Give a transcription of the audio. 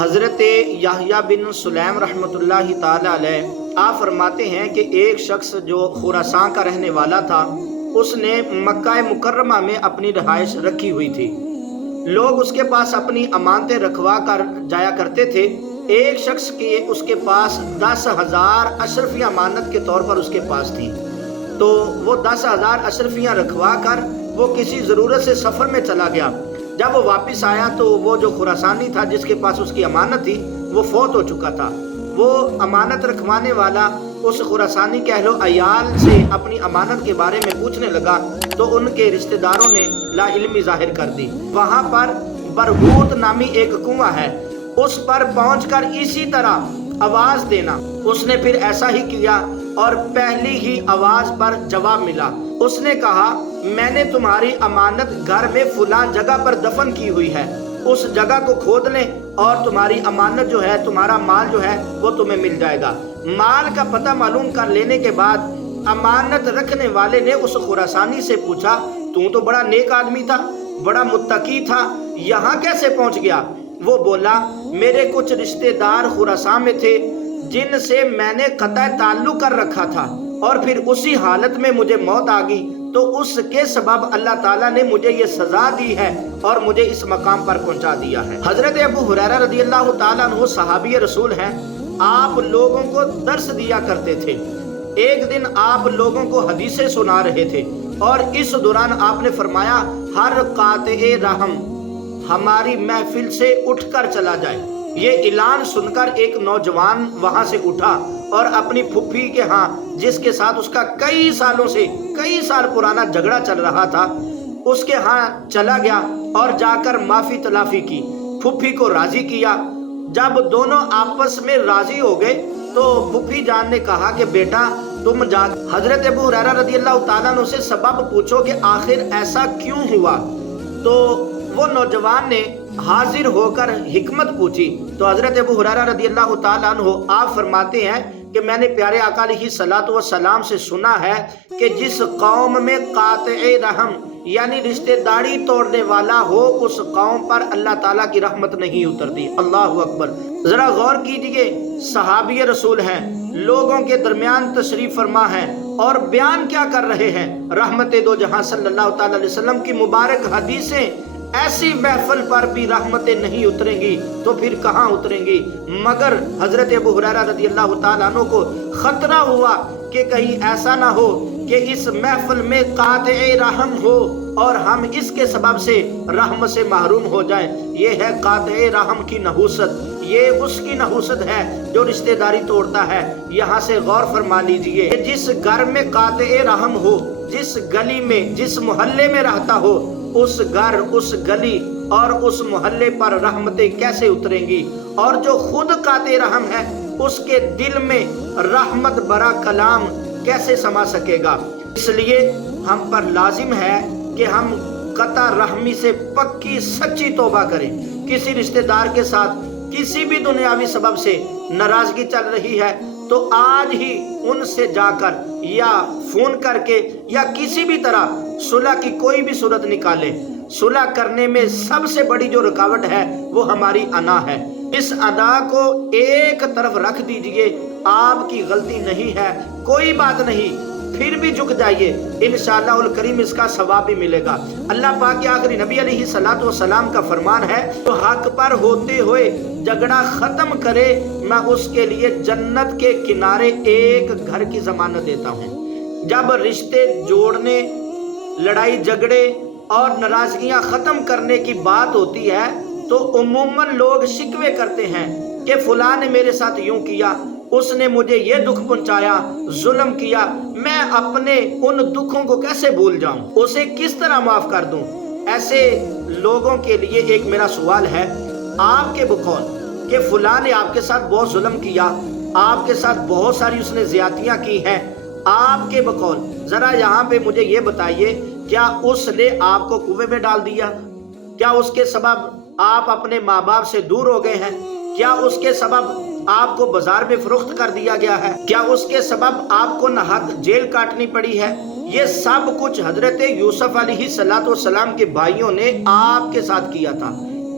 حضرت یحییٰ بن سلیم رحمۃ اللہ تعالی علیہ آپ فرماتے ہیں کہ ایک شخص جو خراسان کا رہنے والا تھا، اس نے مکہ مکرمہ میں اپنی رہائش رکھی ہوئی تھی۔ لوگ اس کے پاس اپنی امانتیں رکھوا کر جایا کرتے تھے۔ ایک شخص کی اس کے پاس 10,000 اشرفیاں امانت کے طور پر اس کے پاس تھیں، تو وہ 10,000 اشرفیاں رکھوا کر وہ کسی ضرورت سے سفر میں چلا گیا۔ جب وہ واپس آیا تو وہ جو خراسانی تھا جس کے پاس اس کی امانت تھی وہ فوت ہو چکا تھا۔ وہ امانت رکھوانے والا اس خراسانی کہ اہل و عیال سے اپنی امانت کے بارے میں پوچھنے لگا تو ان کے رشتہ داروں نے لا علمی ظاہر کر دی۔ وہاں پر برہوت نامی ایک کنواں ہے، اس پر پہنچ کر اسی طرح آواز دینا۔ اس نے پھر ایسا ہی کیا اور پہلی ہی آواز پر جواب ملا۔ اس نے کہا، میں نے تمہاری امانت گھر میں فلاں جگہ پر دفن کی ہوئی ہے، اس جگہ کو کھود لیں اور تمہاری امانت جو ہے، تمہارا مال جو ہے وہ تمہیں مل جائے گا۔ مال کا پتہ معلوم کر لینے کے بعد امانت رکھنے والے نے اس خراسانی سے پوچھا، تو بڑا نیک آدمی تھا، بڑا متقی تھا، یہاں کیسے پہنچ گیا؟ وہ بولا، میرے کچھ رشتہ دار خراسان میں تھے جن سے میں نے قطع تعلق کر رکھا تھا، اور پھر اسی حالت میں مجھے موت آ گئی، تو اس کے سبب اللہ تعالیٰ نے مجھے یہ سزا دی ہے اور مجھے اس مقام پر پہنچا دیا ہے۔ حضرت ابو ہریرہ رضی اللہ تعالیٰ عنہ صحابی رسول ہیں، آپ لوگوں کو درس دیا کرتے تھے۔ ایک دن آپ لوگوں کو حدیثیں سنا رہے تھے اور اس دوران آپ نے فرمایا، ہر قاطع رحم ہماری محفل سے اٹھ کر چلا جائے۔ یہ اعلان سن کر ایک نوجوان وہاں سے اٹھا اور اپنی پھپھی کے ہاں، جس کے ساتھ اس کا کئی سال پرانا جھگڑا چل رہا تھا، اس کے ہاں چلا گیا اور جا کر معافی تلافی کی، پھپھی کو راضی کیا۔ جب دونوں آپس میں راضی ہو گئے تو پھپھی جان نے کہا کہ بیٹا تم جا حضرت ابو ہریرہ رضی اللہ تعالیٰ عنہ سے سبب پوچھو کہ آخر ایسا کیوں ہوا۔ تو وہ نوجوان نے حاضر ہو کر حکمت پوچھی، تو حضرت ابو ہریرہ رضی اللہ تعالیٰ عنہ آپ فرماتے ہیں کہ میں نے پیارے آقا علیہ الصلوۃ والسلام سے سنا ہے کہ جس قوم میں قاطع رحم یعنی رشتہ داری توڑنے والا ہو، اس قوم پر اللہ تعالیٰ کی رحمت نہیں اترتی۔ اللہ اکبر! ذرا غور کیجئے، صحابی رسول ہیں، لوگوں کے درمیان تشریف فرما ہیں اور بیان کیا کر رہے ہیں؟ رحمت دو جہاں صلی اللہ تعالیٰ علیہ وسلم کی مبارک حدیثیں۔ ایسی محفل پر بھی رحمتیں نہیں اتریں گی تو پھر کہاں اتریں گی؟ مگر حضرت ابو ہریرہ رضی اللہ تعالیٰ عنہ کو خطرہ ہوا کہ کہیں ایسا نہ ہو کہ اس محفل میں قاطع رحم ہو اور ہم اس کے سبب سے رحمت سے محروم ہو جائیں۔ یہ ہے قاطع رحم کی نحوست، یہ اس کی نحوست ہے جو رشتہ داری توڑتا ہے۔ یہاں سے غور فرما لیجئے کہ جس گھر میں قاطع رحم ہو، جس گلی میں، جس محلے میں رہتا ہو، اس گھر، اس گلی اور اس محلے پر رحمتیں کیسے اتریں گی؟ اور جو خود قاطع رحم ہے، اس کے دل میں رحمت برا کلام کیسے سما سکے گا؟ اس لیے ہم پر لازم ہے کہ ہم قطع رحمی سے پکی سچی توبہ کریں۔ کسی رشتہ دار کے ساتھ کسی بھی دنیاوی سبب سے ناراضگی چل رہی ہے تو آج ہی ان سے جا کر یا فون کر کے یا کسی بھی طرح صلح کی کوئی بھی صورت نکالیں۔ صلح کرنے میں سب سے بڑی جو رکاوٹ ہے وہ ہماری انا ہے۔ اس انا کو ایک طرف رکھ دیجئے، آپ کی غلطی نہیں ہے، کوئی بات نہیں، پھر بھی جھک جائیے، انشاءاللہ الکریم اس کا ثواب بھی ملے گا۔ اللہ پاک کے آخری نبی علیہ الصلوۃ والسلام کا فرمان ہے، تو حق پر ہوتے ہوئے جھگڑا ختم کرے، میں اس کے لیے جنت کے کنارے ایک گھر کی ضمانت دیتا ہوں۔ جب رشتے جوڑنے، لڑائی جھگڑے اور ناراضگیاں ختم کرنے کی بات ہوتی ہے تو عموماً لوگ شکوے کرتے ہیں کہ فلاں نے میرے ساتھ یوں کیا، اس نے مجھے یہ دکھ پہنچایا، ظلم کیا، میں اپنے ان دکھوں کو کیسے بھول جاؤں، اسے کس طرح معاف کر دوں؟ ایسے لوگوں کے لیے ایک میرا سوال ہے، آپ کے بقول کہ فلاں نے آپ کے ساتھ بہت ظلم کیا، آپ کے ساتھ بہت ساری اس نے زیادتیاں کی ہیں، آپ کے بقول ذرا یہاں پہ مجھے یہ بتائیے، کیا اس نے آپ کو کنویں میں ڈال دیا؟ کیا اس کے سبب آپ اپنے ماں باپ سے دور ہو گئے ہیں؟ کیا اس کے سبب آپ کو بازار میں فروخت کر دیا گیا ہے؟ کیا اس کے سبب آپ کو ناحق جیل کاٹنی پڑی ہے؟ یہ سب کچھ حضرت یوسف علیہ السلام کے بھائیوں نے آپ کے ساتھ کیا تھا۔